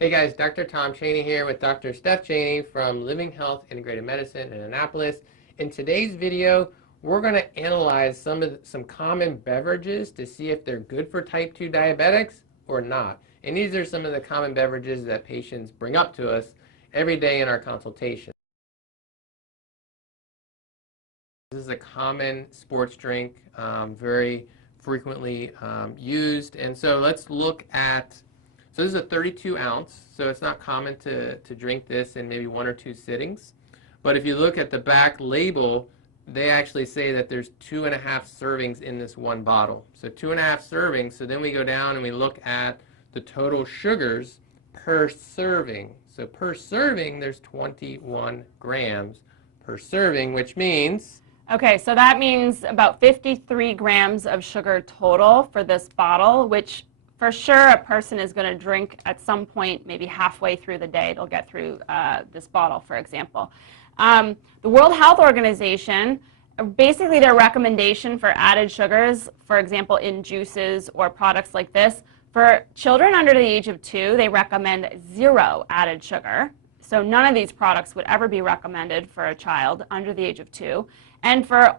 Hey guys, Dr. Tom Chaney here with Dr. Steph Chaney from Living Health Integrative Medicine in Annapolis. In today's video, we're going to analyze some common beverages to see if they're good for type 2 diabetics or not. And these are some of the common beverages that patients bring up to us every day in our consultation. This is a common sports drink, very frequently used. And so let's look at, so this is a 32 ounce, so it's not common to drink this in maybe 1 or 2 sittings. But if you look at the back label, they actually say that there's 2.5 servings in this one bottle. So 2.5 servings, so then we go down and we look at the total sugars per serving. So per serving, there's 21 grams per serving, which means... Okay, so that means about 53 grams of sugar total for this bottle, which for sure a person is going to drink at some point, maybe halfway through the day. They'll get through this bottle, for example. The World Health Organization, basically their recommendation for added sugars, for example, in juices or products like this, for children under the age of 2, they recommend 0 added sugar. So none of these products would ever be recommended for a child under the age of 2. And for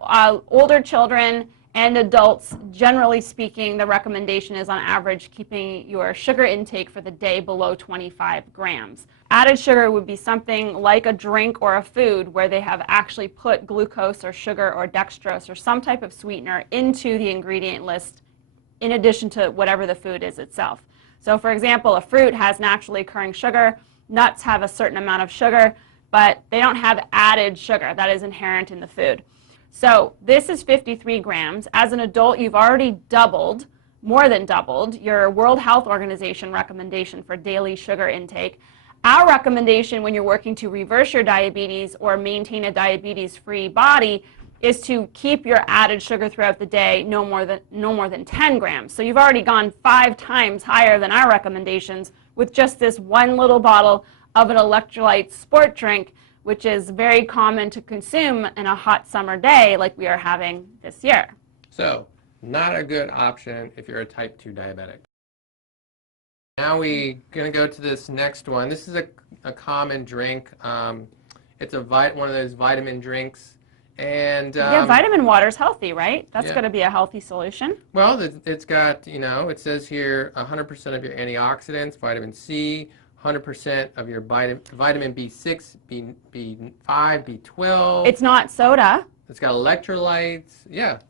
older children and adults, generally speaking, the recommendation is on average keeping your sugar intake for the day below 25 grams. Added sugar would be something like a drink or a food where they have actually put glucose or sugar or dextrose or some type of sweetener into the ingredient list in addition to whatever the food is itself. So for example, a fruit has naturally occurring sugar, nuts have a certain amount of sugar, but they don't have added sugar that is inherent in the food. So this is 53 grams. As an adult, you've already doubled, more than doubled, your World Health Organization recommendation for daily sugar intake. Our recommendation when you're working to reverse your diabetes or maintain a diabetes-free body is to keep your added sugar throughout the day no more than 10 grams. So you've already gone 5 times higher than our recommendations with just this one little bottle of an electrolyte sport drink, which is very common to consume in a hot summer day like we are having this year. So, not a good option if you're a type 2 diabetic. Now we're going to go to this next one. This is a common drink. It's one of those vitamin drinks. And yeah, vitamin water is healthy, right? That's going to be a healthy solution. Well, it's got, it says here 100% of your antioxidants, vitamin C, 100% of your vitamin B6, B5, B12. It's not soda. It's got electrolytes, yeah.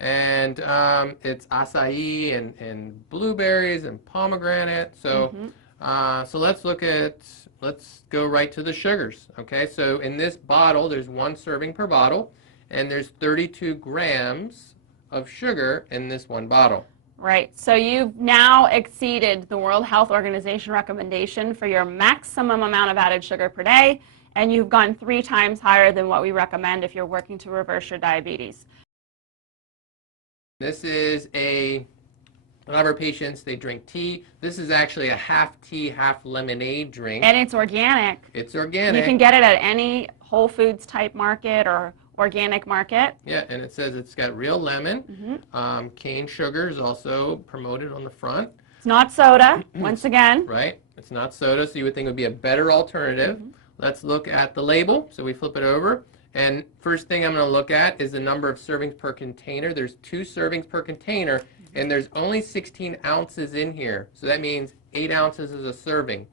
And it's acai and blueberries and pomegranate. So, so let's go right to the sugars, okay? So in this bottle, there's 1 serving per bottle, and there's 32 grams of sugar in this one bottle. Right, so you've now exceeded the World Health Organization recommendation for your maximum amount of added sugar per day, and you've gone 3 times higher than what we recommend if you're working to reverse your diabetes. This is a lot of our patients, they drink tea. This is actually a half tea, half lemonade drink. And it's organic. It's organic. You can get it at any Whole Foods type market or organic market. Yeah, and it says it's got real lemon. Cane sugar is also promoted on the front. It's not soda, once again. Right, it's not soda, so you would think it would be a better alternative. Let's look at the label. So we flip it over. And first thing I'm going to look at is the number of servings per container. There's 2 servings per container, and there's only 16 ounces in here. So that means 8 ounces is a serving.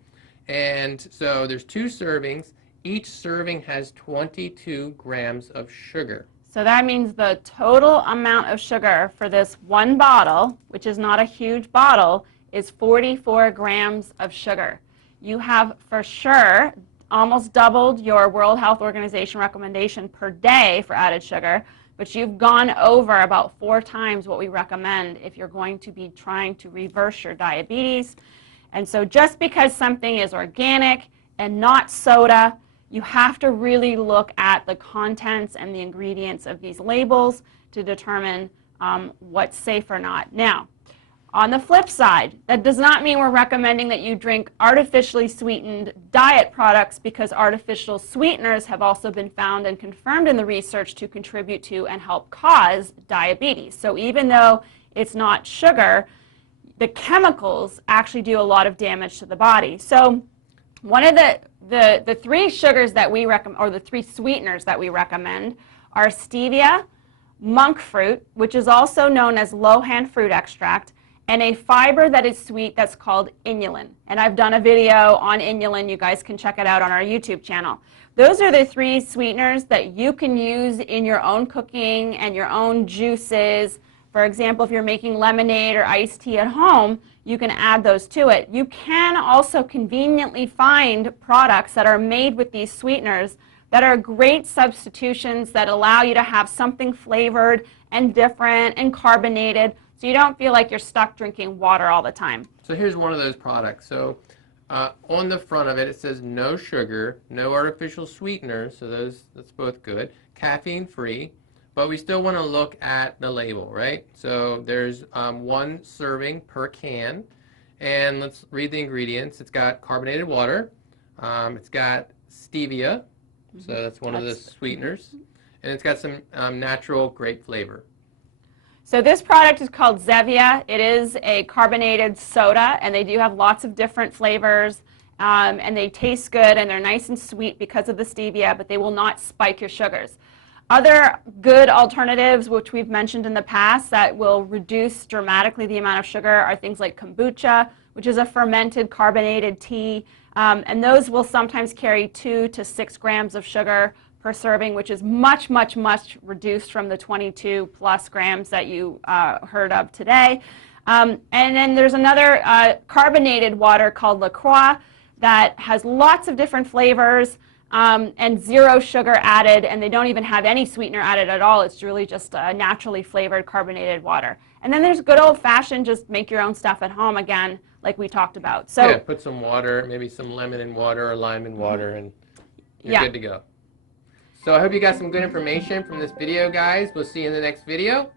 And so there's 2 servings. Each serving has 22 grams of sugar. So that means the total amount of sugar for this one bottle, which is not a huge bottle, is 44 grams of sugar. You have for sure almost doubled your World Health Organization recommendation per day for added sugar, but you've gone over about 4 times what we recommend if you're going to be trying to reverse your diabetes. And so just because something is organic and not soda, you have to really look at the contents and the ingredients of these labels to determine what's safe or not. Now, on the flip side, that does not mean we're recommending that you drink artificially sweetened diet products, because artificial sweeteners have also been found and confirmed in the research to contribute to and help cause diabetes. So even though it's not sugar, the chemicals actually do a lot of damage to the body. So one of the three sugars that we recommend, or the three sweeteners that we recommend, are stevia, monk fruit, which is also known as Lohan fruit extract, and a fiber that is sweet that's called inulin. And I've done a video on inulin. You guys can check it out on our YouTube channel. Those are the three sweeteners that you can use in your own cooking and your own juices. For example, if you're making lemonade or iced tea at home, you can add those to it. You can also conveniently find products that are made with these sweeteners that are great substitutions that allow you to have something flavored and different and carbonated, so you don't feel like you're stuck drinking water all the time. So here's one of those products. So on the front of it, it says no sugar, no artificial sweeteners, so that's both good, caffeine free, but we still want to look at the label, right? So there's 1 serving per can, and let's read the ingredients. It's got carbonated water, it's got stevia, so that's one of the sweeteners, and it's got some natural grape flavor. So this product is called Zevia. It is a carbonated soda, and they do have lots of different flavors, and they taste good, and they're nice and sweet because of the stevia, but they will not spike your sugars. Other good alternatives, which we've mentioned in the past, that will reduce dramatically the amount of sugar are things like kombucha, which is a fermented carbonated tea, and those will sometimes carry 2 to 6 grams of sugar per serving, which is much, much, much reduced from the 22 plus grams that you heard of today. And then there's another carbonated water called LaCroix that has lots of different flavors and 0 sugar added, and they don't even have any sweetener added at all. It's really just a naturally flavored carbonated water. And then there's good old-fashioned, just make your own stuff at home again, like we talked about. So yeah, put some water, maybe some lemon in water or lime in water, and you're good to go. So I hope you got some good information from this video, guys. We'll see you in the next video.